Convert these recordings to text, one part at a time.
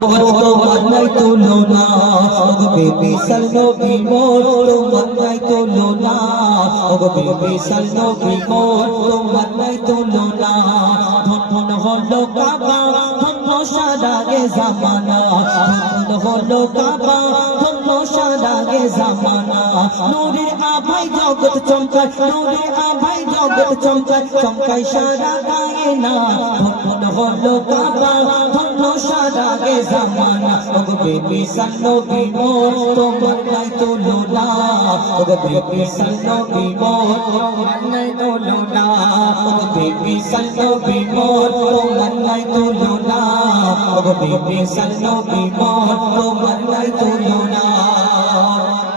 তোমার নাই তুলনা ওগো বেবি সাল নবী মোর তোমার নাই তুলনা ওগো বেবি সাল নবী মোর তোমার নাই তুলনা ধন হলো কাবা, ধন সারা গে জামানা। ধন হলো কাবা, ধন সারা জামানা। নূরের আভাই চমকায় চমকায় সারা গায়ে না। ধন্য সারা গে জামানা, ওগো বেবি সান্নো বিমোর তোমার নাই নাই তুলনা। ওগো বেবি সান্নো বিমোর তোমার নাই তুলনা। ওগো বেবি তোমার নাই তুলনা।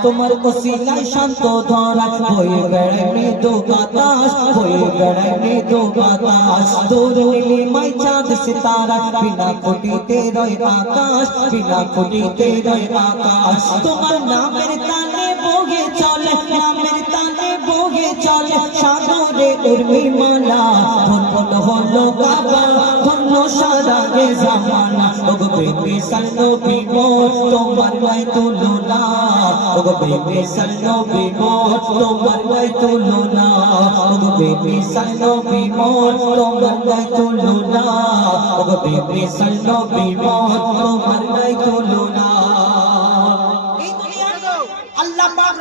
তোমার কসিলায় শান্ত ধরা হয়ে বেড়ায় মৃদু বাতাস হয়ে বেড়ায় মৃদু বাতাস। তোর নীলিমাই চাঁদ সিতারা, বিনা খুঁটিতে রয় আকাশ, বিনা খুঁটিতে রয় আকাশ। তোমার নামের তালে বগে চলে, নামের তালে বগে চলে, সাগরে উর্মি মালা ধন্য হলো বাবা ধন্য সারা গে জামানা, ওগো বেবি সাল্লো বিমোর তোমার নাই তুলনা। ওগো বেবি সাল্লো বিমোর তোমার নাই তুলনা। ওগো বেবি সাল্লো বিমোর তোমার নাই তুলনা। ওগো বেবি সাল্লো বিমোর আল্লাহ পাক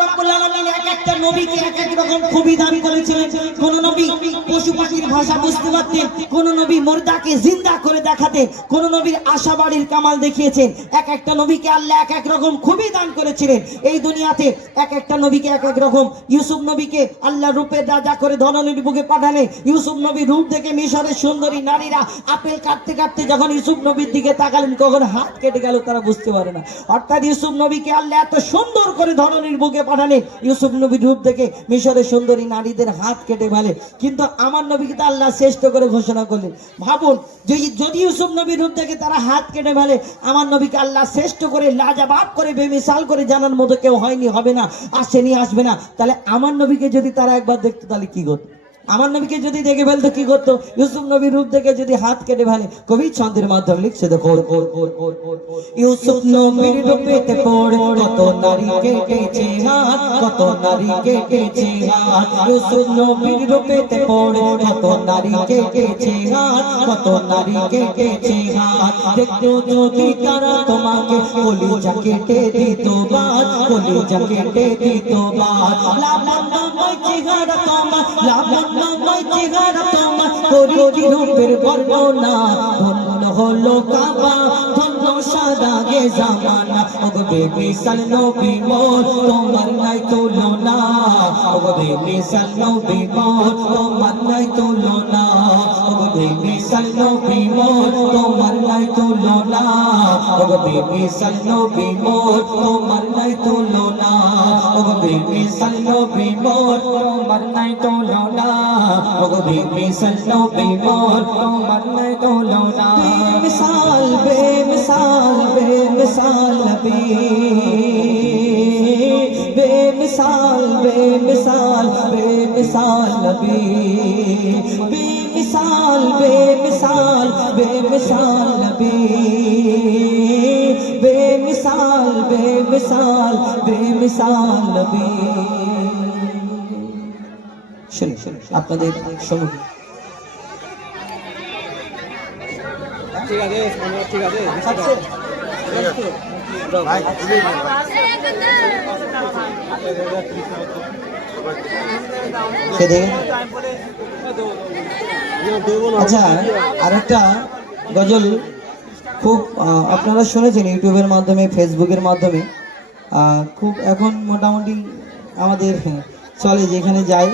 একটা নবীকে এক এক রকম খুবই দান করেছিলেন। কোন নবী পশু পাখির ভাষা বুঝতে পারতেন, কোন নবী মুর্দাকে জিন্দা করে দেখাতেন কোন নবীর আশাবাড়ির কামাল দেখিয়েছেন। এক একটা নবীকে আল্লাহ এক এক রকম খুবই দান করেছিলেন। এই দুনিয়াতে এক একটা নবীকে এক এক রকম। ইউসুফ নবীকে আল্লাহ রূপের রাজা করে ধননীর বুকে পাঠালেন ইউসুফ নবী রূপ দেখে মিশরের সুন্দরী নারীরা আপেল কাটতে কাটতে যখন ইউসুফ নবীর দিকে তাকালেন, কখন হাত কেটে গেল তারা বুঝতে পারে না। অর্থাৎ ইউসুফ নবীকে আল্লাহ এত সুন্দর করে ধরনের বুকে পাঠালেন ইউসুফ নবীর রূপ দেখে মিশরের সুন্দরী নারীদের হাত কেটে ফেলে। কিন্তু আমার নবীকে তো আল্লাহ শ্রেষ্ঠ করে ঘোষণা করলেন। ভাবুন, যদি যদি ইউসুফ নবীর রূপ দেখে তারা হাত কেটে ফেলে, আমার নবীকে আল্লাহ শ্রেষ্ঠ করে লাজাবাব করে বেমিশাল করে জানার মতো কেউ হয়নি, হবে না, আসেনি, আসবে না। তাহলে আমার নবীকে যদি তারা একবার দেখতো, তাহলে কি করতো আমার নবীকে যদি দেখে ফেলতো, কি করতো? ইউসুফ নবীর রূপ দেখে যদি হাত কেটে ফেলে কবি ছন্দের মাধ্যমে লিখছে, দেখো ইউসুফ নবীর রূপেতে পড়ে, কত নারী কেটেছে হাত, কত নারী কেটেছে হাত। ইউসুফ নবীর রূপেতে পড়ে, কত নারী কেটেছে হাত, কত নারী কেটেছে হাত। দেখতো যদি তারা তোমাকে কলিজা কেটে দিত বাদ কলিজা কেটে দিত বাদ লাবণ্যময় চেহারা তোমার লাবণ্যময় চেহারা তোমার করি কি রূপের বর্ণনা। ধন্য হলো কাবা, ধন্য সাদা গে জামানা। ওগো বেবি সাল্লো বিমোর তোমার নাই তুলনা। ওগো বেবি সাল্লো বিমোর তোমার নাই তুলনা। ওগো বেবি সাল্লো বিমোর তোমার নাই তুলনা। ওগো বেবি সাল্লো বিমোর তোমার নাই তুলনা। ওগো বেবি সাল্লো বিমোর তোমার ওগো বেবি সাল্লো বিমোর তোমার নাই তুলনা বেমিসাল বেমিসাল বেমিসাল নবী বেমিসাল বেমিসাল বেমিসাল নবী বেমিসাল বেমিসাল বেমিসাল শুনুন আপনাদের সম্মুখে ঠিক আছে ঠিক আছে আচ্ছা। আরেকটা গজল খুব আপনারা শুনেছেন ইউটিউবের মাধ্যমে ফেসবুকের মাধ্যমে। আহ, খুব এখন মোটামুটি আমাদের চলে যেখানে যাই